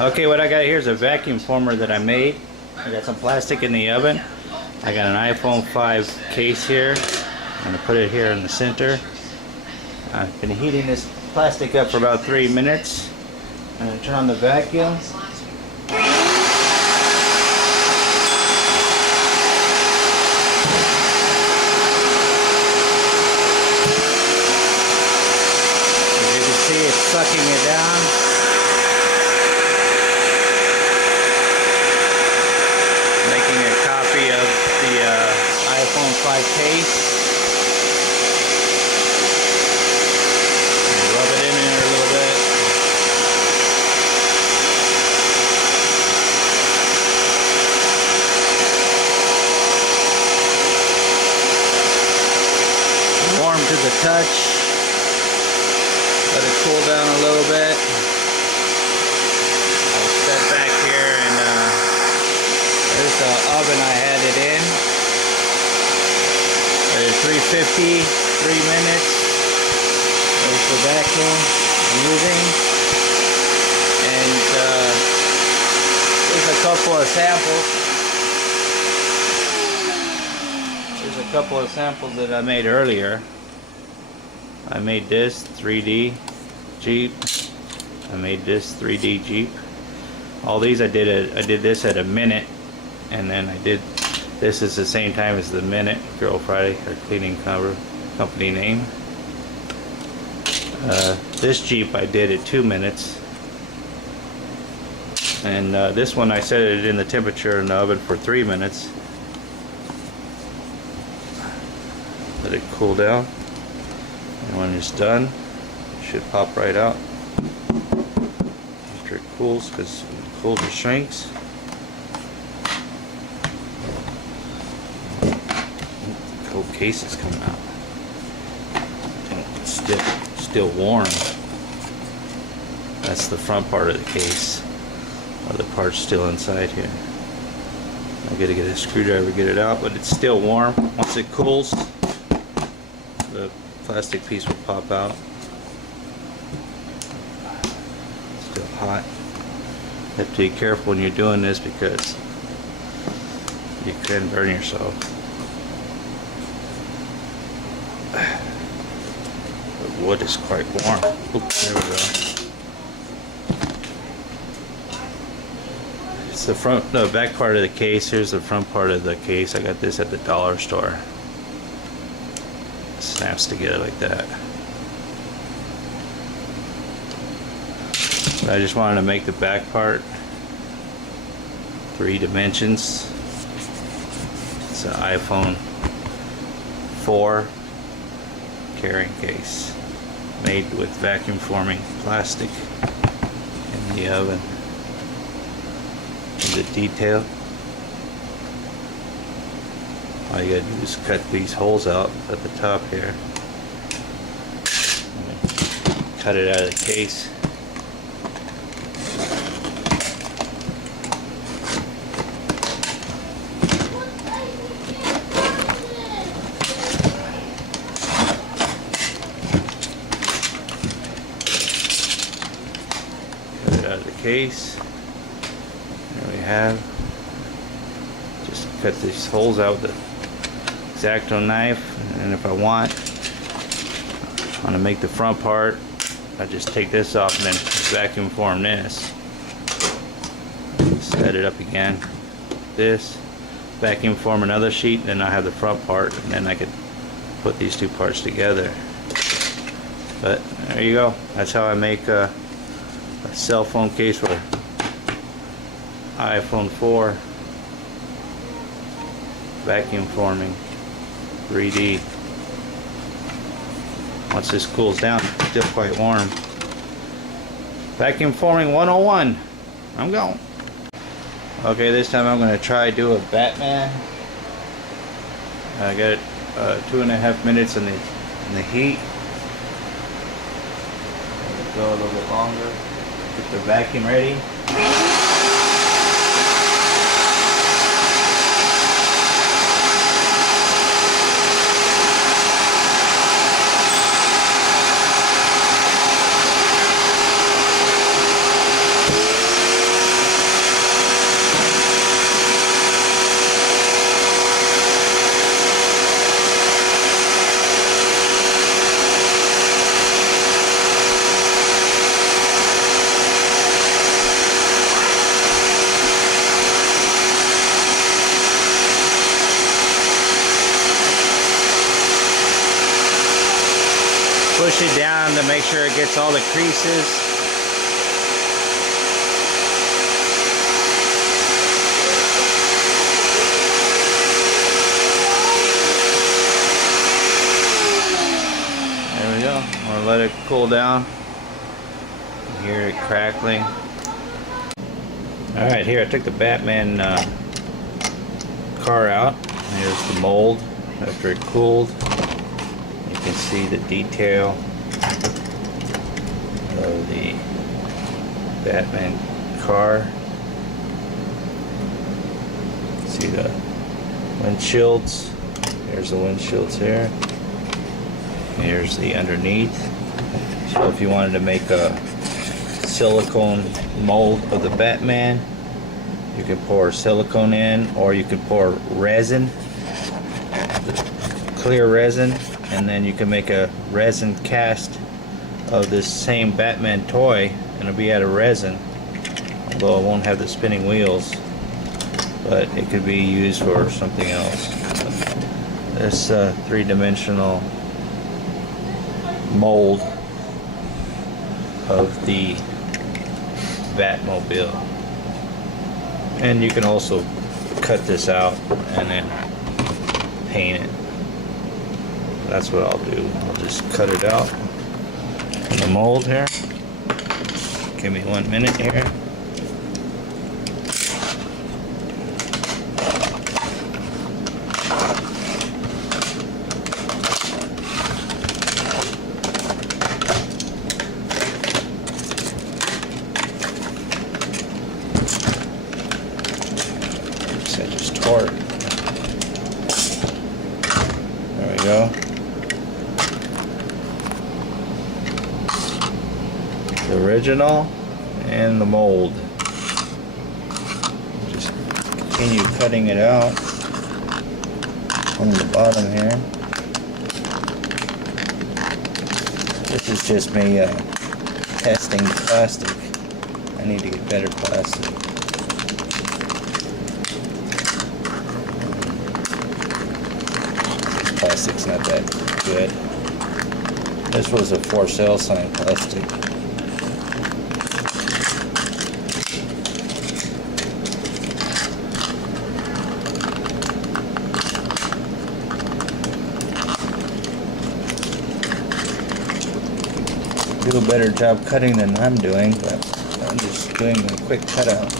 Okay, what I got here is a vacuum former that I made. I got some plastic in the oven. I got an iPhone 5 case here. I'm going to put it here in the center. I've been heating this plastic up for about 3 minutes. I'm going to turn on the vacuum. As you can see, it's sucking it down. iPhone 5 case. And rub it in there a little bit. Warm to the touch. Let it cool down a little bit. I'll step back here and there's the oven I had it in. There's 350, 3 minutes. There's the vacuum moving. And there's a couple of samples. There's a couple of samples that I made earlier. I made this 3D Jeep. I made this 3D Jeep. All these I did this at a minute, and then I did this is the same time as the Minute Girl Friday, our cleaning company name. This Jeep I did at 2 minutes, and this one I set it in the temperature in the oven for 3 minutes. Let it cool down, and when it's done, it should pop right out after it cools, because when it cools it shrinks. Cold case is coming out. It's still warm. That's the front part of the case. Other part's still inside here. I gotta get a screwdriver to get it out, but it's still warm. Once it cools, the plastic piece will pop out. Still hot. You have to be careful when you're doing this because you can burn yourself. The wood is quite warm. Oops, there we go. It's the back part of the case. Here's the front part of the case. I got this at the dollar store. It snaps together like that. But I just wanted to make the back part 3 dimensions. It's an iPhone 4 carrying case made with vacuum forming plastic in the oven. The detail, all you gotta do is cut these holes out at the top here, cut it out of the case. Out of the case. There we have. Just cut these holes out with the X-Acto knife, and if I want to make the front part, I just take this off and then vacuum form this. Set it up again. This vacuum form another sheet, and then I have the front part, and then I could put these two parts together. But there you go. That's how I make a cell phone case for iPhone 4 vacuum forming 3D. Once this cools down, it's still quite warm. Vacuum forming 101. I'm going. Okay, this time I'm going to try do a Batman. I got 2.5 minutes in the heat. Go a little bit longer. Get the vacuum ready. push it down to make sure it gets all the creases. There we go. I'm gonna let it cool down. You hear it crackling. Alright, here I took the Batman car out. Here's the mold after it cooled. You can see the detail of the Batman car. See the windshields. Here's the windshields here. Here's the underneath. So if you wanted to make a silicone mold of the Batman, you can pour silicone in, or you can pour resin, clear resin, and then you can make a resin cast of this same Batman toy, and it'll be out of resin, although it won't have the spinning wheels, but it could be used for something else. This three-dimensional mold of the Batmobile. And you can also cut this out and then paint it. That's what I'll do. I'll just cut it out in the mold here. Give me 1 minute here. I just tore it. There we go. The original and the mold. Just continue cutting it out on the bottom here. This is just me testing the plastic. I need to get better plastic. Plastic's not that good. This was a for sale sign plastic. Do a better job cutting than I'm doing, but I'm just doing a quick cutout.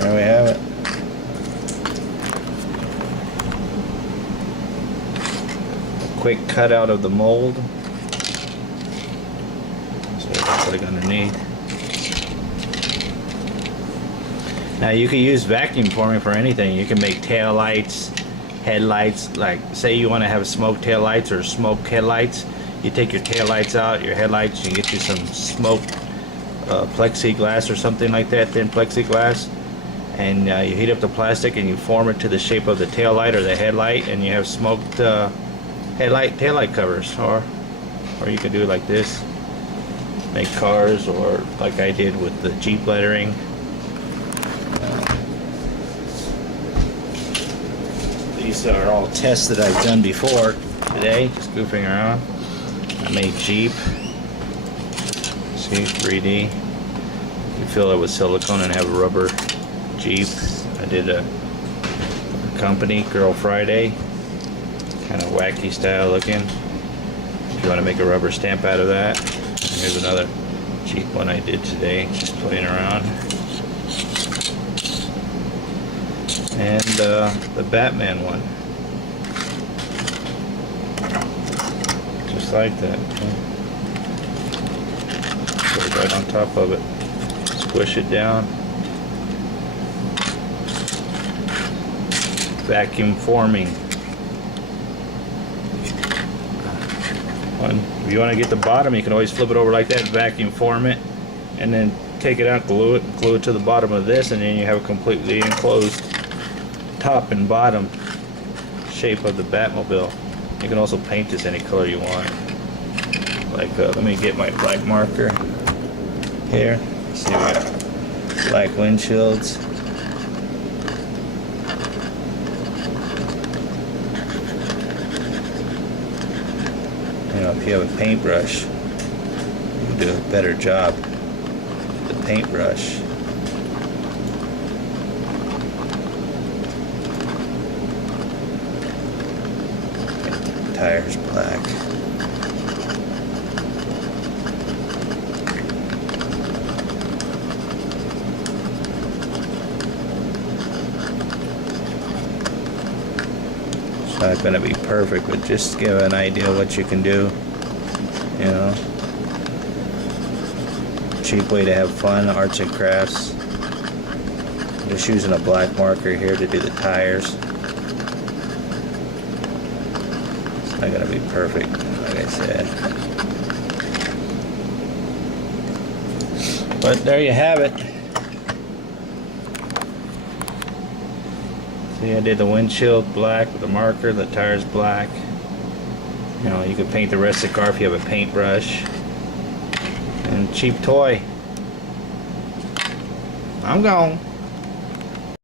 There we have it. A quick cutout of the mold. So it looks like underneath. Now you can use vacuum forming for anything. You can make tail lights, headlights. Like say you want to have smoke tail lights or smoke headlights. You take your tail lights out, your headlights, you get you some smoke plexiglass or something like that, thin plexiglass. And you heat up the plastic and you form it to the shape of the tail light or the headlight, and you have smoked headlight, tail light covers. Or you could do it like this, make cars, or like I did with the Jeep lettering. These are all tests that I've done before today, just goofing around. I made Jeep. See, 3D. You fill it with silicone and have a rubber Jeep. I did a company, Girl Friday, kind of wacky style looking. If you want to make a rubber stamp out of that. And here's another Jeep one I did today, just playing around. And the Batman one. Just like that. Put it right on top of it. Squish it down. Vacuum forming. If you want to get the bottom, you can always flip it over like that, vacuum form it, and then take it out, glue it to the bottom of this, and then you have a completely enclosed top and bottom shape of the Batmobile. You can also paint this any color you want. Like, let me get my black marker here. See, we got black windshields. know, if you have a paintbrush, you can do a better job with the paintbrush. Paint the tires black. It's not going to be perfect, but just give an idea what you can do. You know, cheap way to have fun, arts and crafts. I'm just using a black marker here to do the tires. It's not going to be perfect, like I said. But there you have it. See, I did the windshield black with the marker, the tires black. You know, you can paint the rest of the car if you have a paintbrush. And cheap toy. I'm gone.